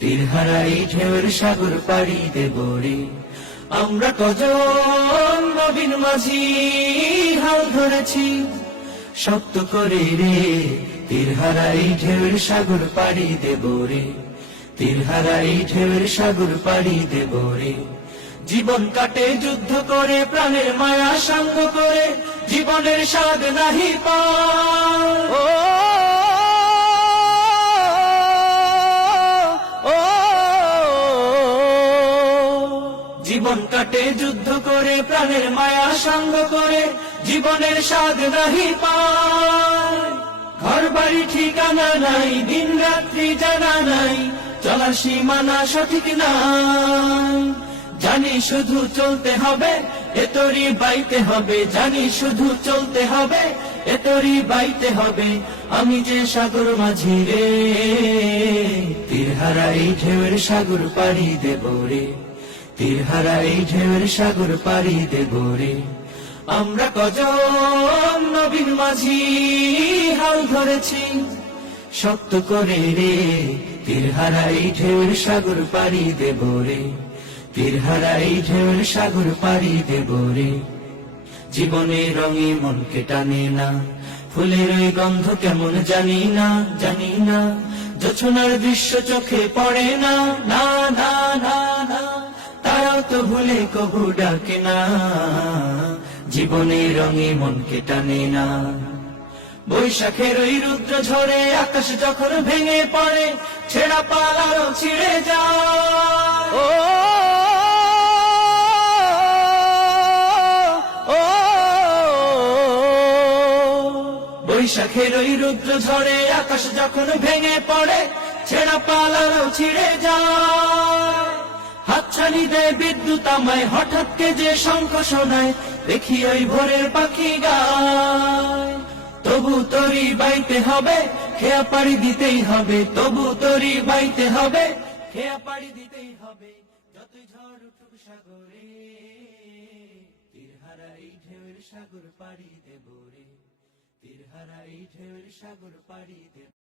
তীরহারা এই ঢেউয়ের সাগর পাড়ি দেব রে। আমরা কজন নবীন মাঝি হাল ধরেছি শক্ত করে রে। তীরহারা এই ঢেউয়ের সাগর পাড়ি দেব রে। তীরহারা এই ঢেউয়ের সাগর পাড়ি দেব রে। জীবন কাটে যুদ্ধ করে, প্রাণের মায়া সঙ্গ করে, জীবনের স্বাদ নাহি পায়। জীবন কাটে যুদ্ধ করে, প্রাণের মায়া সঙ্গ করে, জীবনের স্বাদ নাহি পায়। ঘর বাড়ি ঠিকানা নাই, দিন রাত্রি জানা নাই, চলার সীমানা সঠিক নাই। জানি শুধু চলতে হবে, এতরি বাইতে হবে। জানি শুধু চলতে হবে, এতরি বাইতে হবে। আমি যে সাগর মাঝি রে। তীরহারা এই ঢেউয়ের সাগর পাড়ি দেব রে। তীরহারা এই ঢেউয়ের সাগর পাড়ি দেব রে। আমরা কজন নবীন মাঝি হাল ধরেছি শক্ত করে রে। তীরহারা এই ঢেউয়ের সাগর পাড়ি দেব রে। তীরহারা এই ঢেউয়ের সাগর পাড়ি দেব রে। জীবনের রঙে মনকে টানে না, ফুলের ওই গন্ধ কেমন জানি না, জানি না। জোছনার দৃশ্য চোখে পড়ে না, না না না না। তারাও তো ভুলে কবু ডাকে না, জীবনের রঙে মনকে টানে না। বৈশাখের ওই রুদ্র ঝরে আকাশ যখন ভেঙে পড়ে, ছেঁড়া পাল আরো ছিঁড়ে যায়। বৈশাখের ওই রুদ্র ঝরে আকাশ যখন ভেঙে পড়ে, ছেঁড়া পাল আরো ছিঁড়ে যায়। হাতছানি দেয় বিদ্যুৎ আমায়, হঠাৎ কে যে শঙ্খ শোনায়, দেখি ওই ভোরের পাখি গায়। তবু তরি বাইতে হবে, খেয়া পাড়ি দিতেই হবে। তবু তরি বাইতে হবে, খেয়া পাড়ি দিতেই হবে। যতই ঝড় উঠুক সাগরে, তীরহারা এই ঢেউয়ের সাগর পাড়ি দেব রে। তীরহারা এই ঢেউয়ের সাগর পাড়ি দেব।